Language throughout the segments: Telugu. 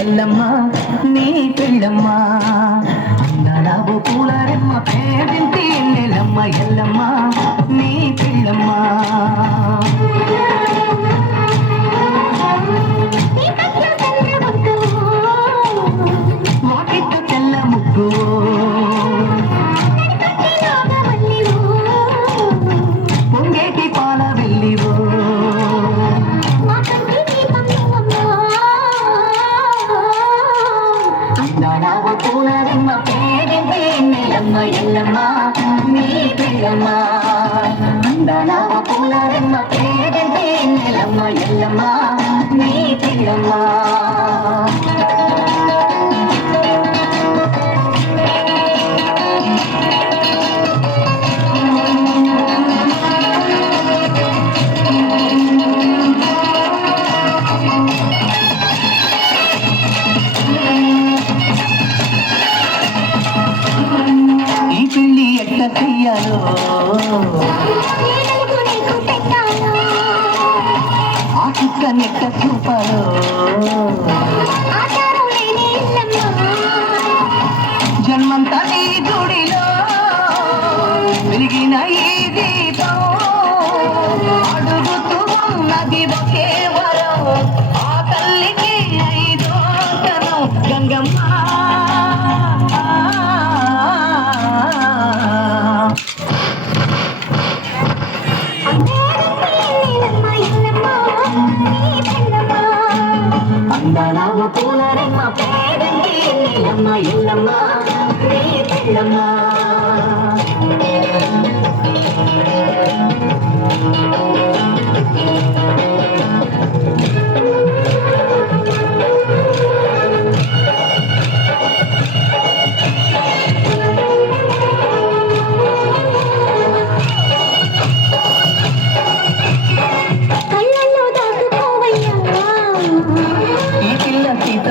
ఎల్లమ్మ నీ పెళ్ళమ్మ అందలావు పూలరెమ్మ పేదింటి ఎల్లెలమ్మ ఎల్లమ్మ నీ పెళ్ళమ్మ వాకిట్టు తెల్ల ముగ్గు పొంగేటి పాల వెళ్ళివో అందలావు పూలరెమ్మ పేదింటి ఎల్లమ్మ ఎల్లమ్మ నీ పెళ్ళమ్మ అందలావు పూలరెమ్మ పేదింటి ఎల్లమ్మ ఎల్లమ్మ నీ పెళ్ళమ్మ చెయ్యాలో ఆ చుక్క నెక్క చూపాలో జన్మంతా నీ గుడిలో వెలిగిన ఈ దీపం అడుగుతూ ఉన్నది ఒకే వరం ఆ తల్లికి ఐదో తరం గంగమ్మ అందలావు పూలరెమ్మ పేదింటి ఎల్లమ్మ ఎల్లమ్మ నీ పెళ్ళమ్మ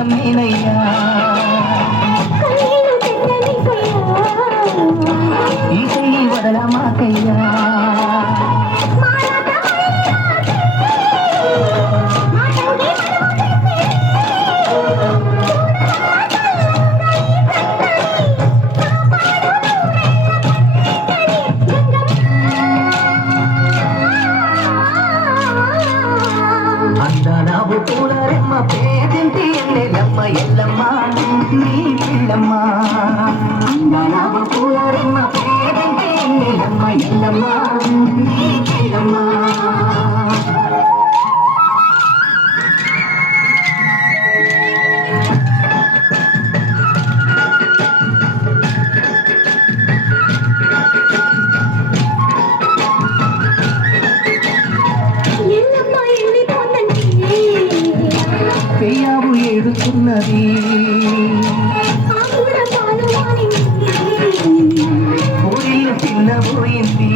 నేనయ్యా ఈ చెయ్యి వదల మాకయ్యా అందలావు పూలరెమ్మ పేదింటి ఎల్లమ్మ ఎల్లమ్మ నీ పిల్లమ్మ అందలావు పూలరెమ్మ పేదింటి ఎల్లమ్మ ఎల్లమ్మ నీ పిల్లమ్మ పెయ్యావు ఏడుతున్నది ఊరిల్లు చిన్నబోయింది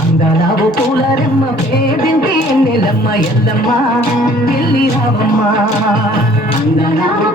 అందలావు పూలరెమ్మ పేదింటి ఎల్లమ్మ ఎల్లమ్మ వెళ్ళి రావమ్మ అందలావు